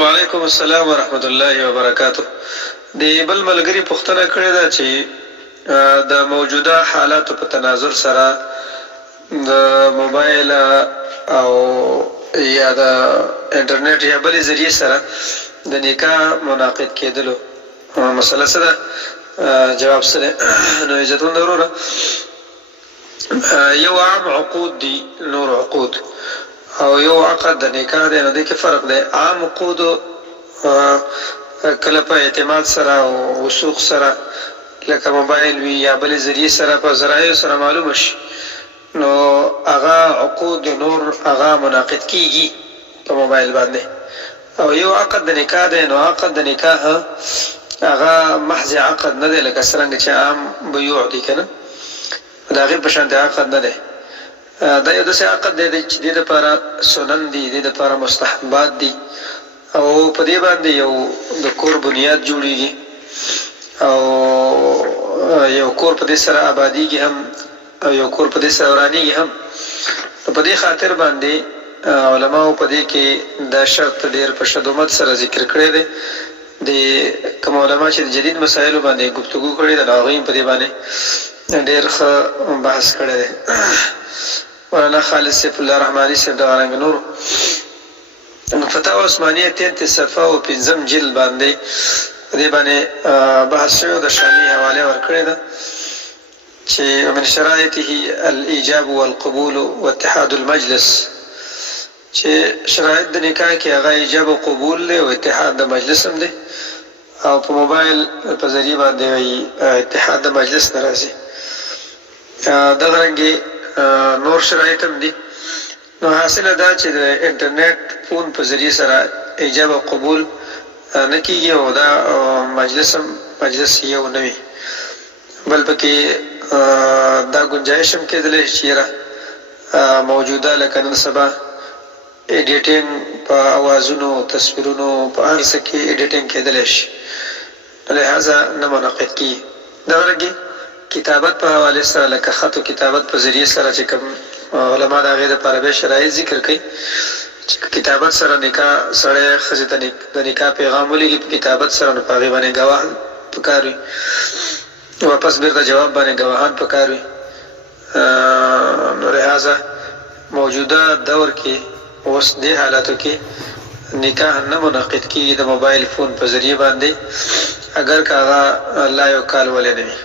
وعلیکم السلام ورحمت الله وبرکاتہ. د بل ملګری پوښتنه کړې ده چې د موجوده حالاتو په تناظر سره د موبایل او یا د انټرنیټ یا بلې ذریعې سره د نکاح منعقد کېدلو مسله څه ده؟ جواب څه دی؟ نو عزتمند وروره، یو عام عقود دي، نور عقود، او یو عقد د نکاح دی. نو دې کې فرق دی. عام عقود کله په اعتماد سره او وثوق سره لکه موبایل وي یا بلې ذریعې سره په ذرایعو سره معلومه شي، نو هغه عقود نور هغه منعقد کېږي په موبایل باندې. او یو عقد د نکاح دی، نو عقد د نکاح هغه محض عقد نه دی لکه څرنګه چې عام بیوع دي که نه، د هغې په شان د عقد نه دی. دا یو داسې عقد دی چې دې دپاره سنن دي، دې دپاره مستحبات دي، او په دې باندې یو د کور بنیاد جوړېږي او یو کور په دې سره آبادېږي هم او یو کور په دې سره ورانېږي هم. نو په دې خاطر باندې علماو په دې کې دا شرط ډېر په شدومت سره ذکر کړی دی. د کوم علما چې د جدید مسایلو باندې گفتگو کړې ده، نو هغوی په دې باندې ډېر ښه بحث کړی دی. مولانا خالد سیف الله رحماني صاحب دغه رنګ نور فتاوا عثمانیه 33 صفحه او 5 جلد باندې په دې باندې بحث شوی، د شامي حواله ورکړې ده چې من شرایطه الايجاب والقبول واتحاد المجلس، چې شرایط د نکاح کې هغه ایجاب او قبول دی او اتحاد د مجلس هم دی، او په موبایل په ذریعه باندې اتحاد د مجلس نه راځي. دغه رنګې نور شرایط هم دي. نو حاصله دا چې د انټرنیټ فون په ذریعه سره ایجاب او قبول نه کېږي، او دا مجلس یو نه وي، بل پکې دا گنجایش هم کېدلی چې یاره موجوده لکه نن سبا ایډیټینګ په اوازونو تصویرونو په هر څه کې ایډیټینګ کېدلی شي، لهذا نه منعقد کېږي. دغه رنګې کتابت په حوالې سره لکه خط و کتابت په ذریعې سره چې کوم علما د هغې دپاره بیا شرایط ذکر کوي چې کتابت سره نکاح سړی ښځې ته د نکاح پیغام ولیږي په کتابت سره، نو په هغې باندې ګواه پکار وي، واپس بیرته جواب باندې ګواهان پکار وي. نو لهذا موجوده دور کې اوس دې حالاتو کې نکاح نه منعقد کېږي د موبایل فون په ذریعه باندې، اگر که هغه لا یو کال ولې نه وي.